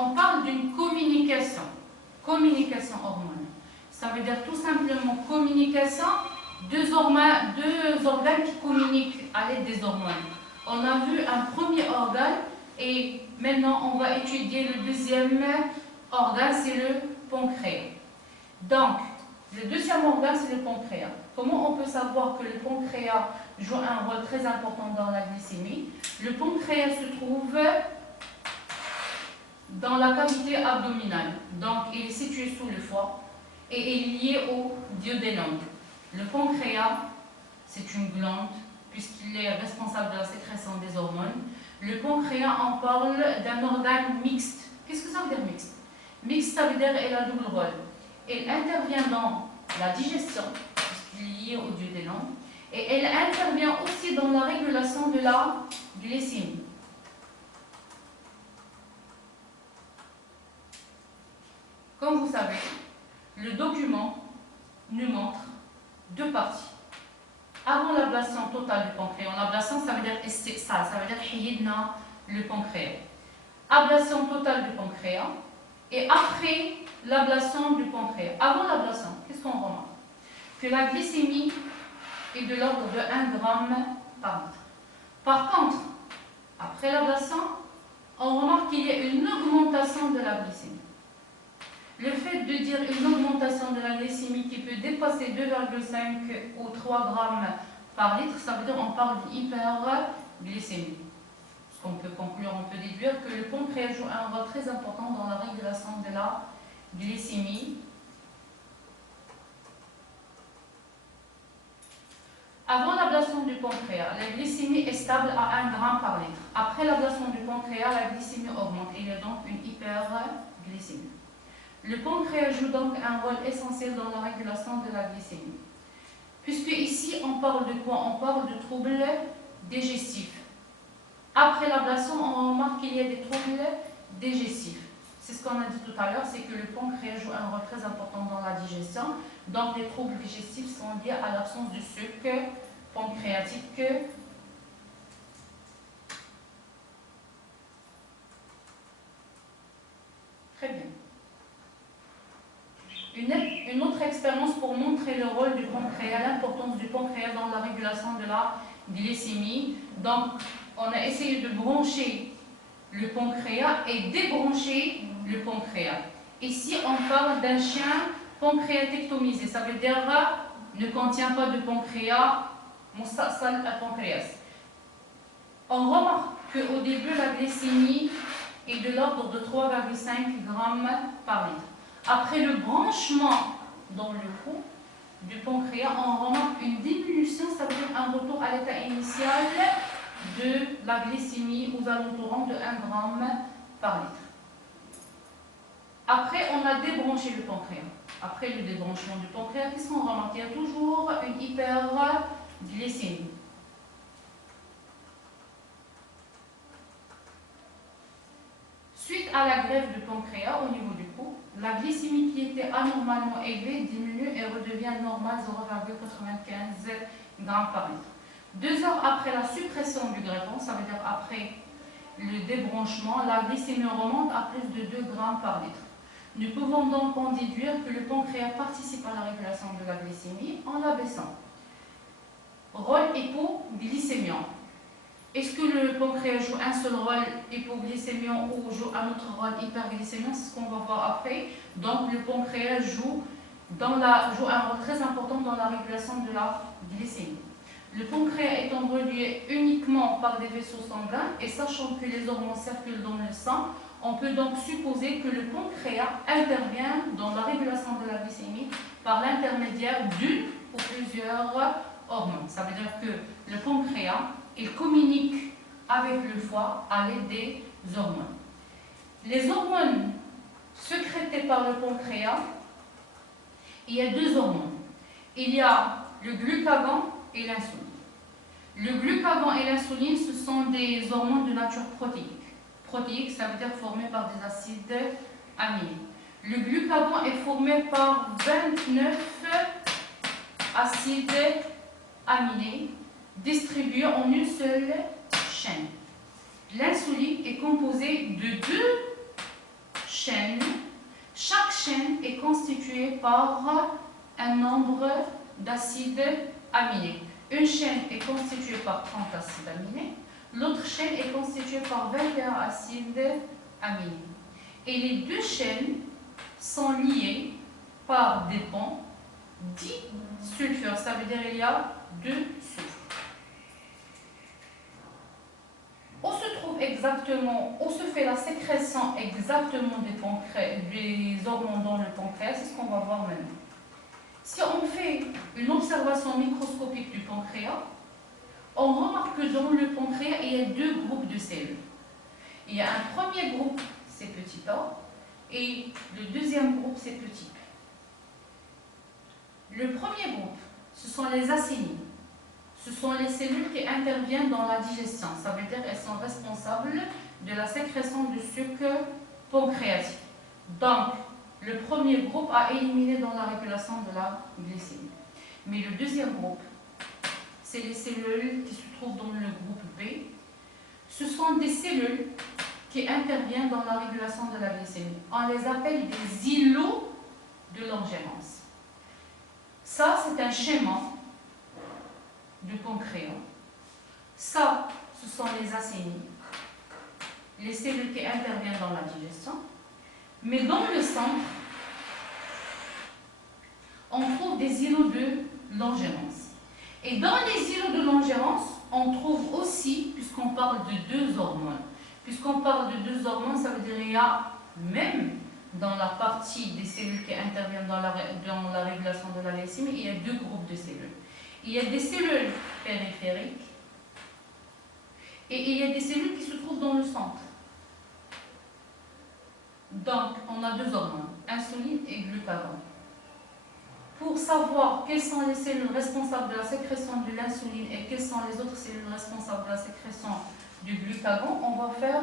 on parle d'une communication. Communication hormonale. Ça veut dire tout simplement communication, deux organes qui communiquent à l'aide des hormones. On a vu un premier organe et maintenant on va étudier le deuxième organe, c'est le pancréas. Donc, le deuxième organe, c'est le pancréas. Comment on peut savoir que le pancréas joue un rôle très important dans la glycémie? Le pancréas se trouve dans la cavité abdominale. Donc, il est situé sous le foie et est lié au duodénum. Le pancréas, c'est une glande, puisqu'il est responsable de la sécrétion des hormones. Le pancréas, on parle d'un organe mixte. Qu'est-ce que ça veut dire mixte? Mixte, ça veut dire qu'il a double rôle. Elle intervient dans la digestion, puisqu'il est lié au duodénum, et elle intervient aussi dans la régulation de la glycémie. Comme vous savez, le document nous montre deux parties. Avant l'ablation totale du pancréas, l'ablation ça veut dire istiqsal, ça veut dire hiyidna le pancréas. Ablation totale du pancréas et après l'ablation du pancréas. Avant l'ablation, qu'est-ce qu'on remarque? Que la glycémie est de l'ordre de 1 gramme par litre. Par contre, après l'ablation, on remarque qu'il y a une augmentation de la glycémie. Le fait de dire une augmentation de la glycémie qui peut dépasser 2,5 ou 3 grammes par litre, ça veut dire qu'on parle d'hyperglycémie. Ce qu'on peut conclure, on peut déduire que le pancréas joue un rôle très important dans la régulation de la glycémie. Avant l'ablation du pancréas, la glycémie est stable à 1 gramme par litre. Après l'ablation du pancréas, la glycémie augmente. Il y a donc une hyperglycémie. Le pancréas joue donc un rôle essentiel dans la régulation de la glycémie. Puisque ici, on parle de quoi? On parle de troubles digestifs. Après l'ablation, on remarque qu'il y a des troubles digestifs. C'est ce qu'on a dit tout à l'heure, c'est que le pancréas joue un rôle très important dans la digestion. Donc, les troubles digestifs sont liés à l'absence de sucre pancréatique. Très bien. Une autre expérience pour montrer le rôle du pancréas, l'importance du pancréas dans la régulation de la glycémie. Donc, on a essayé de brancher le pancréas et débrancher le pancréas. Ici, on parle d'un chien pancréatectomisé. Ça veut dire ne contient pas de pancréas, mustasal à pancréas. On remarque qu'au début, la glycémie est de l'ordre de 3,5 grammes par litre. Après le branchement dans le cou du pancréas, on remarque une diminution, ça veut dire un retour à l'état initial de la glycémie aux alentours de 1 gramme par litre. Après, on a débranché le pancréas. Après le débranchement du pancréas, qu'est-ce qu'on remarque? Il y a toujours une hyperglycémie. Suite à la greffe du pancréas au niveau du cou, la glycémie qui était anormalement élevée diminue et redevient normale 0,95 g par litre. 2 heures après la suppression du greffon, ça veut dire après le débranchement, la glycémie remonte à plus de 2 g par litre. Nous pouvons donc en déduire que le pancréas participe à la régulation de la glycémie en l'abaissant. Rôle hypoglycémiant. Est-ce que le pancréas joue un seul rôle hypoglycémiant ou joue un autre rôle hyperglycémiant? C'est ce qu'on va voir après. Donc le pancréas joue un rôle très important dans la régulation de la glycémie. Le pancréas étant relié uniquement par des vaisseaux sanguins et sachant que les hormones circulent dans le sang, on peut donc supposer que le pancréas intervient dans la régulation de la glycémie par l'intermédiaire d'une ou plusieurs hormones. Ça veut dire que le pancréas, il communique avec le foie à l'aide des hormones. Les hormones sécrétées par le pancréas, il y a 2 hormones. Il y a le glucagon et l'insuline. Le glucagon et l'insuline, ce sont des hormones de nature protéique. Protéique, ça veut dire formé par des acides aminés. Le glucagon est formé par 29 acides aminés distribués en une seule chaîne. L'insuline est composée de 2 constituée par un nombre d'acides aminés. Une chaîne est constituée par 30 acides aminés, l'autre chaîne est constituée par 21 acides aminés. Et les deux chaînes sont liées par des ponts dits sulfures. Ça veut dire qu'il y a deux soufres. Où se trouve exactement, où se fait la sécrétion exactement des hormones dans le pancréas, c'est ce qu'on va voir maintenant. Si on fait une observation microscopique du pancréas, on remarque que dans le pancréas, il y a deux groupes de cellules. Il y a un premier groupe, c'est petit a, et le deuxième groupe, c'est petit p. Le premier groupe, ce sont les acénies. Ce sont les cellules qui interviennent dans la digestion. Ça veut dire qu'elles sont responsables de la sécrétion de sucre pancréatique. Donc, le premier groupe a éliminé dans la régulation de la glycémie. Mais le deuxième groupe, c'est les cellules qui se trouvent dans le groupe B. Ce sont des cellules qui interviennent dans la régulation de la glycémie. On les appelle des îlots de Langerhans. Ça, c'est un schéma du pancréas. Ça, ce sont les acénies, les cellules qui interviennent dans la digestion. Mais dans le centre, on trouve des îlots de Langerhans. Et dans les îlots de Langerhans, on trouve aussi, puisqu'on parle de deux hormones, puisqu'on parle de deux hormones, ça veut dire qu'il y a même dans la partie des cellules qui interviennent dans la régulation de la glycémie, il y a deux groupes de cellules. Il y a des cellules périphériques et il y a des cellules qui se trouvent dans le centre. Donc, on a deux hormones, insuline et glucagon. Pour savoir quelles sont les cellules responsables de la sécrétion de l'insuline et quelles sont les autres cellules responsables de la sécrétion du glucagon, on va faire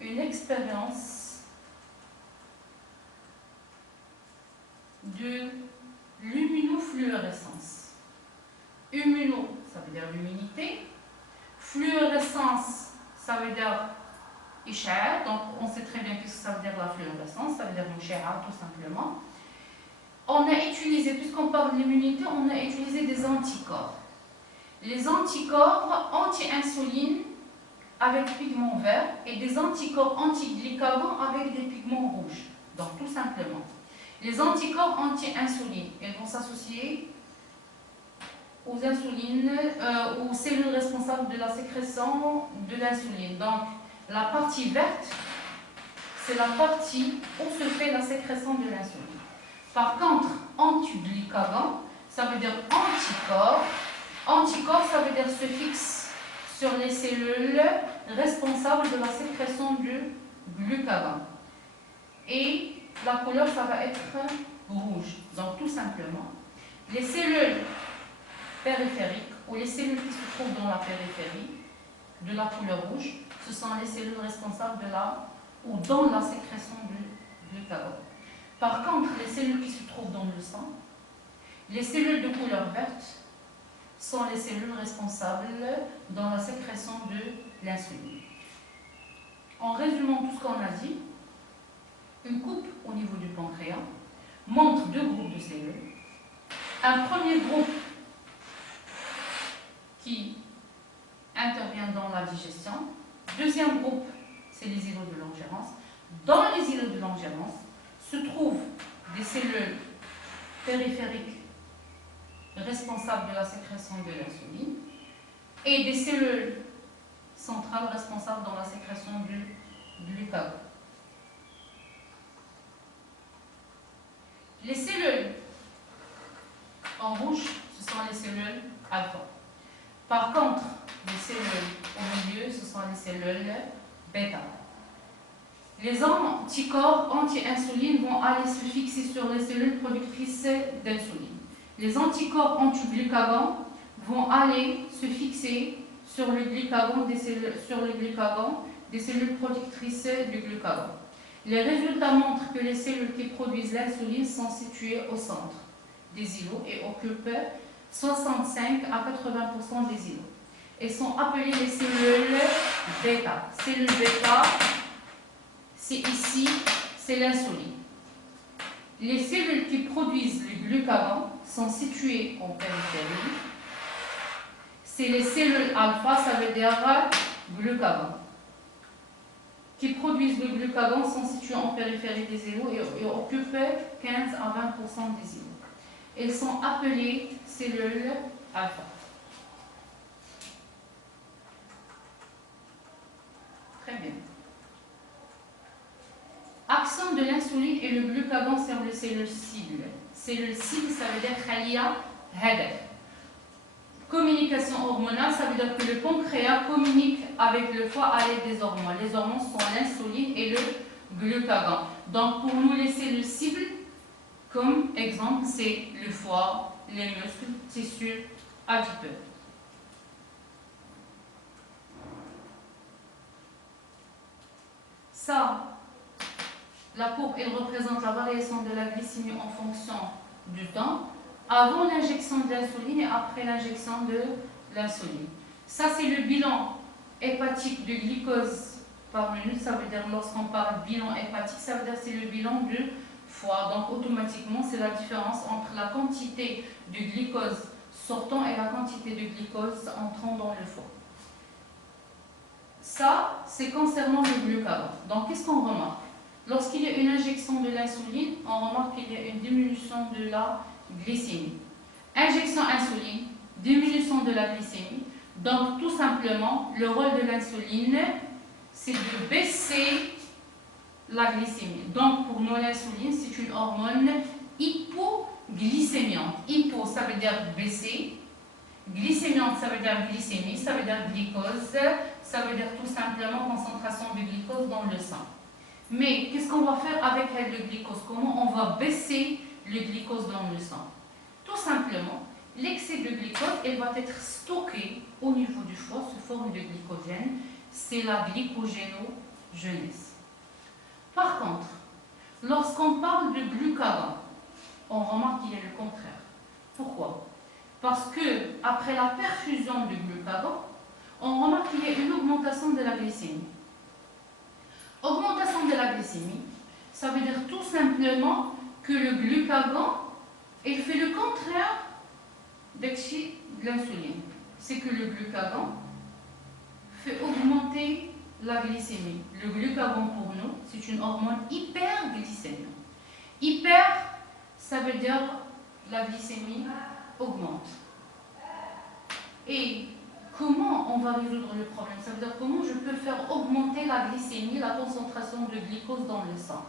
une expérience de luminofluorescence. Humino, ça veut dire luminité. Fluorescence, ça veut dire ish'a. Donc, on sait très bien ce que ça veut dire la fluorescence. Ça veut dire ish'a, tout simplement. On a utilisé, puisqu'on parle de l'immunité, on a utilisé des anticorps. Les anticorps anti-insuline avec pigments verts et des anticorps anti-glycagon avec des pigments rouges. Donc, tout simplement. Les anticorps anti-insuline, ils vont s'associer aux insulines, aux cellules responsables de la sécrétion de l'insuline. Donc, la partie verte, c'est la partie où se fait la sécrétion de l'insuline. Par contre, anti-glycagon, ça veut dire anticorps. Anticorps, ça veut dire se fixe sur les cellules responsables de la sécrétion du glucagon. Et la couleur, ça va être rouge. Donc, tout simplement, les cellules périphériques ou les cellules qui se trouvent dans la périphérie de la couleur rouge, ce sont les cellules responsables de la ou dans la sécrétion du glucagon. Par contre, les cellules qui se trouvent dans le sang, les cellules de couleur verte sont les cellules responsables dans la sécrétion de l'insuline. En résumant tout ce qu'on a dit, une coupe au niveau du pancréas montre deux groupes de cellules. Un premier groupe qui intervient dans la digestion. Deuxième groupe, c'est les îlots de Langerhans. Dans les îlots de Langerhans se trouvent des cellules périphériques responsables de la sécrétion de l'insuline et des cellules centrales responsables dans la sécrétion du glucagon. Les cellules en rouge, ce sont les cellules alpha. Par contre, les cellules au milieu, ce sont les cellules bêta. Les anticorps anti-insuline vont aller se fixer sur les cellules productrices d'insuline. Les anticorps anti-glucagon vont aller se fixer sur le glucagon des cellules productrices du glucagon. Les résultats montrent que les cellules qui produisent l'insuline sont situées au centre des îlots et occupent 65 à 80% des îlots. Elles sont appelées les cellules bêta. Cellules bêta, c'est ici, c'est l'insuline. les cellules qui produisent le glucagon sont situées en périphérie. C'est les cellules alpha, ça veut dire glucagon, qui produisent le glucagon sont situées en périphérie des îlots et occupent 15 à 20% des îlots. Elles sont appelées cellules alpha. Très bien. Action de l'insuline et le glucagon sur les cellules cibles. Cellules cibles, ça veut dire khaliya hadaf. Communication hormonale, ça veut dire que le pancréas communique avec le foie à l'aide des hormones. Les hormones sont l'insuline et le glucagon. Donc pour nous, les cellules cibles, comme exemple, c'est le foie, les muscles, tissus adipeux. Ça, la courbe, elle représente la variation de la glycémie en fonction du temps, avant l'injection de l'insuline et après l'injection de l'insuline. Ça, c'est le bilan hépatique de glucose par minute. Ça veut dire, lorsqu'on parle de bilan hépatique, ça veut dire que c'est le bilan du foie. Donc, automatiquement, c'est la différence entre la quantité de glucose sortant et la quantité de glucose entrant dans le foie. Ça, c'est concernant le glucagon. Donc, qu'est-ce qu'on remarque? Lorsqu'il y a une injection de l'insuline, on remarque qu'il y a une diminution de la glycémie. Injection insuline, diminution de la glycémie. Donc, tout simplement, le rôle de l'insuline, c'est de baisser la glycémie. Donc, pour nous, l'insuline, c'est une hormone hypoglycémiante. Hypo, ça veut dire baisser. Glycémiante, ça veut dire glycémie, ça veut dire glucose, ça veut dire tout simplement concentration de glucose dans le sang. Mais qu'est-ce qu'on va faire avec le glucose? Comment on va baisser le glucose dans le sang? Tout simplement, l'excès de glucose, elle va être stocké au niveau du foie sous forme de glycogène. C'est la glycogénogenèse. Par contre, lorsqu'on parle de glucagon, on remarque qu'il y a le contraire. Pourquoi? Parce que après la perfusion de glucagon, on remarque qu'il y a une augmentation de la glycémie. Augmentation de la glycémie, ça veut dire tout simplement que le glucagon, il fait le contraire de l'insuline. C'est que le glucagon fait augmenter la glycémie. Le glucagon pour nous, c'est une hormone hyperglycémique. Hyper, ça veut dire la glycémie augmente. Et comment on va résoudre le problème? Ça veut dire comment je peux faire augmenter la glycémie, la concentration de glucose dans le sang.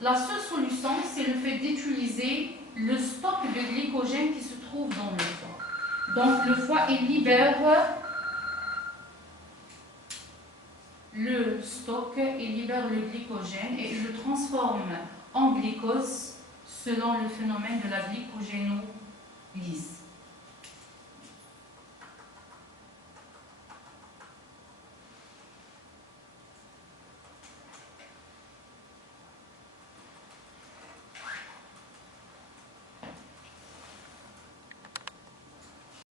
La seule solution, c'est le fait d'utiliser le stock de glycogène qui se trouve dans le foie. Donc le foie, il libère le stock, il libère le glycogène et il le transforme en glucose selon le phénomène de la glycogénolyse.